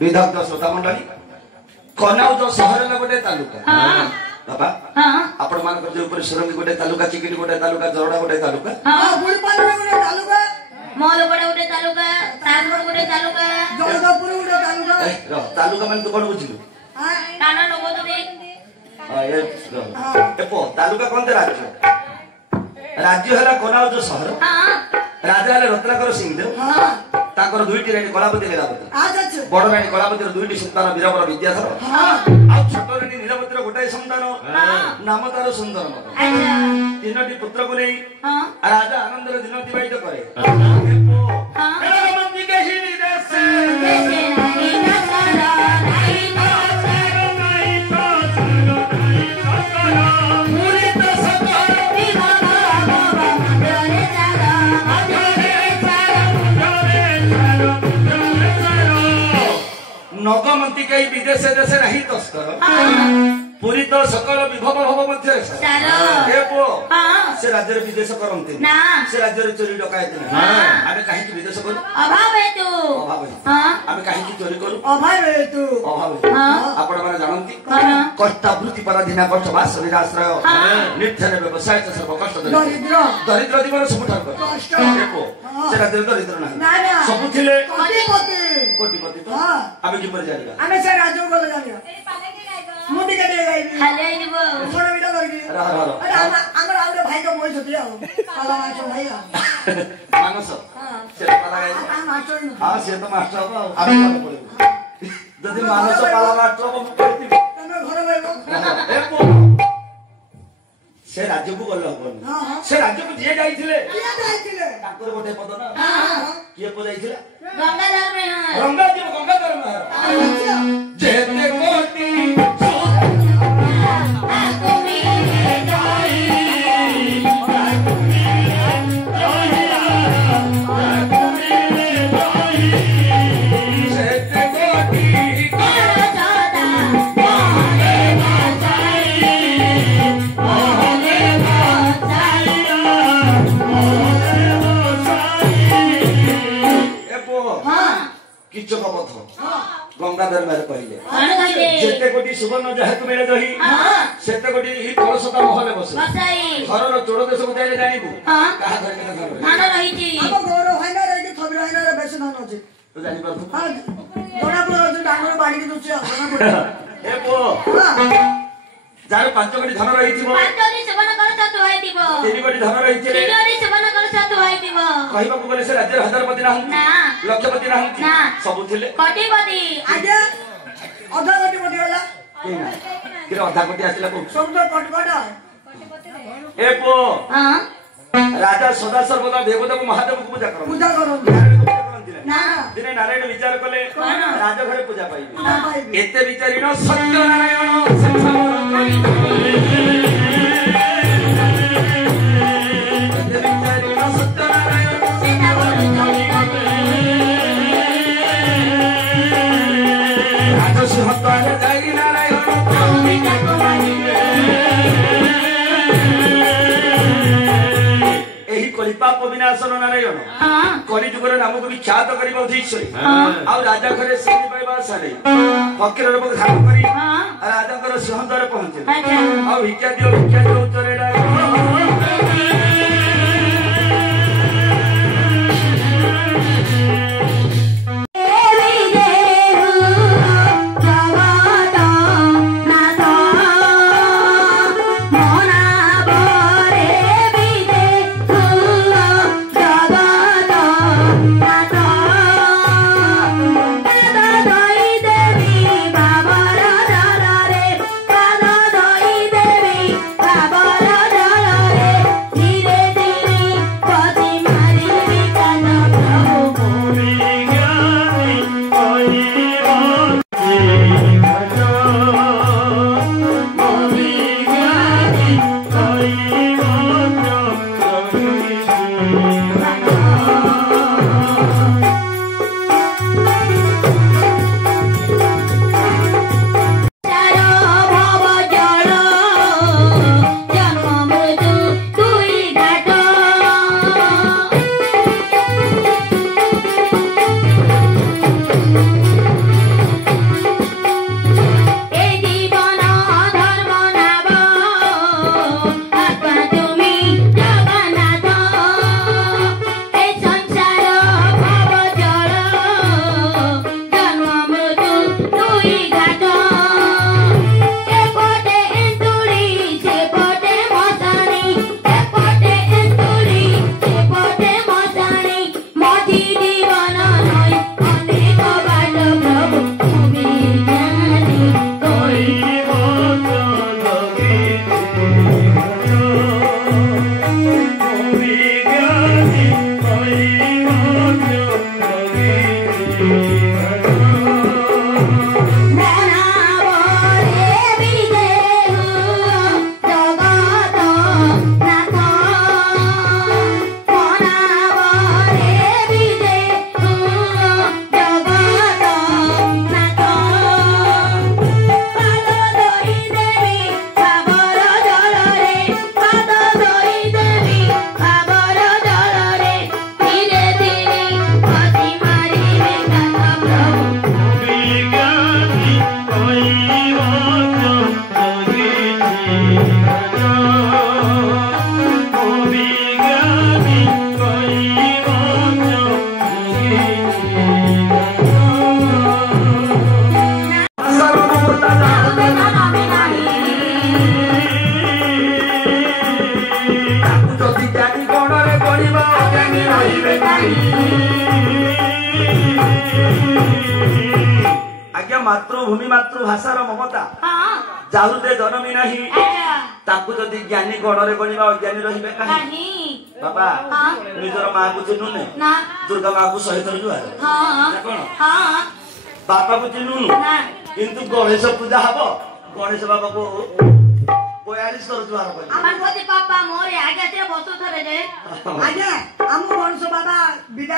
विधक्त श्रोता मंडली कनाउज सहर गोटे तालुका बाबा आपण मान जो परिश्रमी गोटे तालुका चिकिटी गोटे तालुका जरडा गोटे तालुका गुड़पाल गोटे तालुका मौलगोड़ा गोटे तालुका सागरोड गोटे तालुका जगदपुर गोटे तालुका तालुका मान तो कोन बुझिलु काना लोगो तो देख एपो तालुका कोनते राज्य हला कनाउज सहर राजा हले रत्नाकर सिंहदेव ताकर दुईटी रानी कलापति लीलावती बड़ रानी कलापतिर दुईटी संतान वीरवर विद्याधर आ छोट रानी नीलवतीर गोटाए संतान नाम तार सुंदर तीनोटी पुत्र को नहीं राजा आनंदर दिन अतिबाहित करे नगमती कई विदेश देश नहीं तस्कर पूरी तो सकल विभव भव मध्य से राज्य विदेश करते से राज्य चोरी डकायत आमे काहे की विदेश करू अभाव हेतु आमे काहे की चोरी करू अभाव हेतु आपण माने जानंती कष्टावृत्ति पराधीना कष्ट वास निराश्रय निर्धन व्यवसाय सर्व कष्ट दरिद्र दरिद्र जीवन सबठार कष्ट से राज्य दरिद्र नाही सब थिले कोटिपति तो आमे की पर जानिबा आमे से राज्य को जानिबा मुंडी के दे गाइबी खाले दिबो छोड़ बिटा करबी अरे हमर आउरे भाई को बोल छथि आउ पाला मास्टर भाई मानस से पाला गाइ मास्टर हां से तो मास्टर हो आमे पाला पड़े जदी मानस पाला मास्टर को करती तमे घर गइबो एको से राज्य को गल्ला होबो से राज्य को जे जाइथिले ताकर गोटे पद ना किए को जाइथिले गंगाधर में गंगाधर में जेते कोटी गंगाधर मेरे कहले जेते कोटी सुवर्ण जहातु मेरे रही सेते कोटी ही कलसता महले बस घर रो चोड़ देश को जाय जानिबु कहा घर के घर मान रही थी हम गौरव हैना रे के थबरा हैना रे बेस धन अछि तो जानि पर हां दोना पर जो डांगर बाड़ी के दोछ ए पो जार 5 कोटी धन रही थी 5 कोटी सुवर्ण कलस तो है दिबो 3 कोटी धन रही थी 3 कोटी सुवर्ण कलस तो है दिबो कहिबा को बोले से राज्य हजारपति ना लक्षपति ना सब थिले कोटिपति आगे अधा कोटी वाला कि अधा कोटी आसिला को सब तो कटकटा ए पो हां राजा सदा सर्वदा देवता को महादेव को पूजा करो नारायण विचार कले राजा घरे पूजा पाइबे पाइबे। एते विचारिनो सत्यनारायण संसार एते विचारिनो सत्यनारायण राजसिंह तारे जाई नारायण पाप विनाशन नारायण कली जुगर नामक विख्यात करबा उद्देश्य आ राजा घरे सेनी पाइबा सारे फकीर रूप धारण करी राजा कर सिंहद्वार पहुंचे आ भिक्षा दियो उत्तरे आज्ञा मातृभूमि मातृभाषार ममता जाहुदे जनमी नाही ताकू जदि ज्ञानी गणरे गणिबा अज्ञानी रहिबे काहे बाबा निजर मां को चिन्नुने दुर्गा मां को सहित जुआर कोन बापा को चिन्नुनु किंतु गणेश पूजा हबो गणेश बाबा को 42 कर जुआर कोइ अपन पति पापा मोरे आगे ते बसु थरे जे आज्ञा हम गणेश बाबा विदा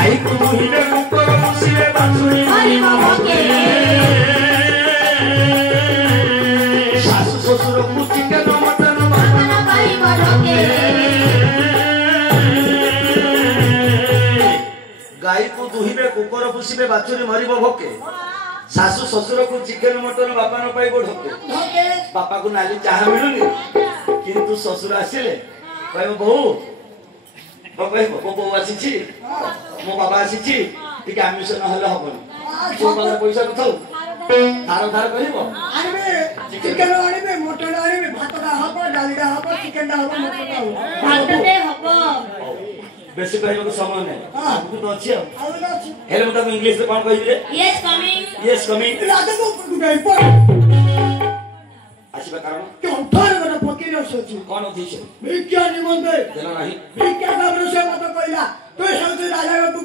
आई को मुहिले मुकर मुसिले बासुरी हरि भोगे सासु ससुर को चिकन मटन मन कहि बरोगे गाई को दुहिबे कुकर पुसिबे बाछुरी मरिबो भोके सासु ससुर को चिकन मटन बापा न पाइबो ढोके बापा को नाली चाहा मिलुनी किंतु ससुर आसिले कहबो बहु कहबो बहु आसीछि मो बाबा आसीछि टिके आमिष न हले हबनी तो बाबा पैसा कथौ धार धार करिवो आनिबे चिकन आनिबे मटन आनिबे भात का हबो डाली का हबो चिकन का हबो मटन का हबो भात ते हबो बेसी कहबो समय नै आगु तो अछि आउला अछि हेले मत इंग्लिश रे कोन कहिबे यस कमिंग राजा को गुडे पर आसीबा कारण क्यों थारे बड़ा फकीर सोची कोन उद्देश्य भिक्षा निमंते देना नाही भिक्षा का से मत कहला तो संसे राजा को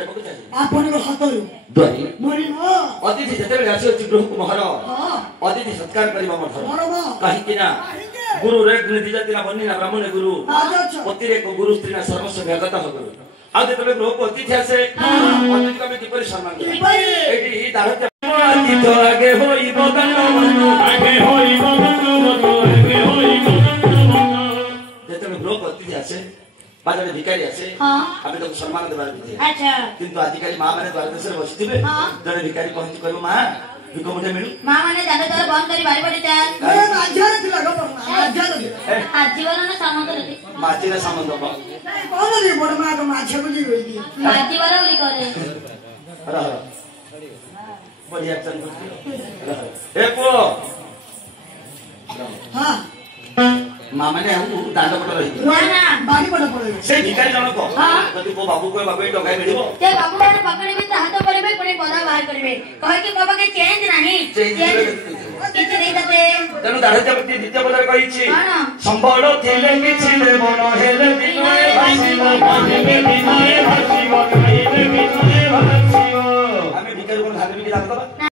ନେବାକୁ ଚାହେଁ ଆପଣଙ୍କ ହାତରୁ ଦ୍ୱାରୀ ମରି ଅତିଥି ଯେତେବେଳେ ଆସିଅଛି ଗୃହକୁ ମହର ଅତିଥି ସତ୍କାର କରିବା ମଧ୍ୟ କାହିଁକି ନା ଗୁରୁ ରେଗ ନିଧି ଜାତି ନା ବନ୍ନି ନା ବ୍ରାହ୍ମଣ ଗୁରୁ ପତିରେ ଗୁରୁ ସ୍ତ୍ରୀ ନା ସର୍ବସ୍ୱ ଭଗତ ଗୁରୁ ଆଉ ଯେତେବେଳେ ଗୃହକୁ ଅତିଥି ଆସେ ଅତିଥିକୁ ଆମେ କିପରି ସମ୍ମାନ କରିବା ଏଇଠି ଦାରତ୍ୟ ଅତିଥ ଆଗେ ହୋଇବ ଯେତେବେଳେ ଗୃହକୁ ଅତିଥି ଆସେ বা জনে ভিখারি আছে আমি তাকে সম্মান দেবার বিধি আচ্ছা কিন্তু আজকাল মা মানে দ্বার দেশে বসিথিবে জনে ভিখারি পਹੁঁচি কইব মা ভিখ মুঠে মিলু মা মানে জানে তোর বন্ধ করি বাড়ি পড়ি চাল আজ্ঞান ଥିଲା গো আজ্ঞান আজীবন না সম্বন্ধ রে মাছির সম্বন্ধ কোন রে বড় মা তো মাছ বুঝি গই আজীবন বলি করে রহ বড়িয়া চল এ পো হ্যাঁ মা মানে আমু দাঁড় পট রহি না না বাড়ি পড়ে পড়ে সেই ভিখারি জনক যদি কো বাবু কই বাবু টকাই মিলিব তে বাবু মানে পকড়িবে তা হাত করিবে কোনে পদা বাহির করিবে কহে কি বাবা কে চেঞ্জ নাই কিছু দেই দতে তেনু দাঁড়াতে ব্যক্তি দ্বিতীয় পদরে কইছি সম্বল থিলে কিছু মন হেলে বিনয়ে ভাসিব ভাসিবে বিনয়ে ভাসিব গাইলে বিনয়ে ভাসিব আমি ভিখারি কোন হাতে বিকি দাঁড়াতে পারবা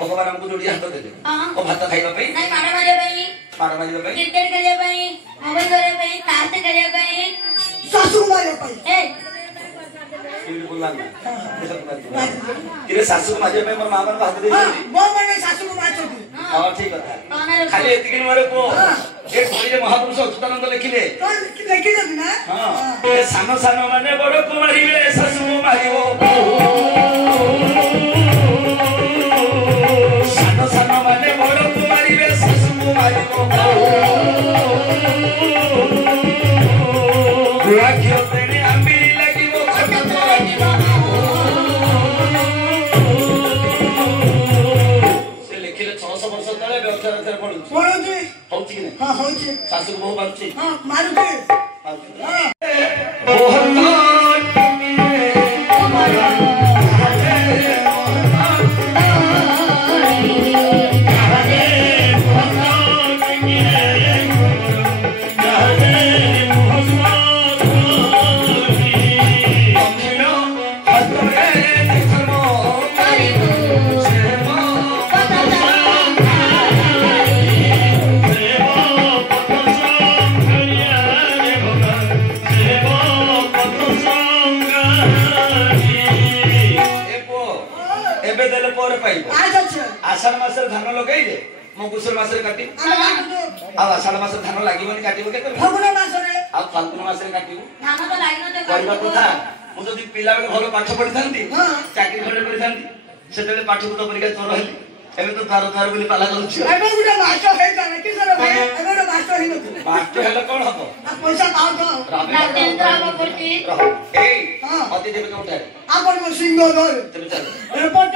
भगवान हमको जोड़ी हाथ देले ओ भात खाइबा पई नहीं मारा मारे भाई मारा मारिबा पई क्रिकेट खेलिया भाई मोबाइल करे भाई ताश खेलिया भाई सासू मारे पाई ए किन बोलला किरे सासू को मारिबा पई मोर मां बाप हाथ देले वो माने सासू को मारछथि हां ठीक कथा खाली एतिकिन मारे को ए घोड़ीरे महापुरुष अच्युतानंद लिखिले देखि जति ना हां ए सानो सानो माने बड़ को मारिबे सासू को मारिबो सानो सानो माने बड़ को मारिबे सासू को मारिबो बुआ क्यों तेने आंबिरी लागिबो खटा तो लागिबो से लिखिले 600 वर्ष तळे व्यवसाय रचना पडुची पडुची होची कि नहीं हां होची सासू को बहु मारुची हां मारुची हां बहुत आषाढ़ मास धान लगे मगुसर मास काटी आषाढ़ मास धान लगे काटब के फागुन मास फाल्गुन मास काटू धान तो लागिनो ते कहवा कथा मुझे पिला बेले भल पाठ पढ़ी था चाकरी खंडे कर से पाठ पुत परीक्षा चोर हेली एबे तो द्वार द्वार बोली पाला करूछ एबे गुडा मास्टर हे जाने कि सर भाई एबे गुडा मास्टर हे नथि मास्टर हेले कोन हबो पैसा पाउ तो राजेंद्र हम करती ए अति देवे के उठाए आपन सिंह धर चल चल रिपोर्ट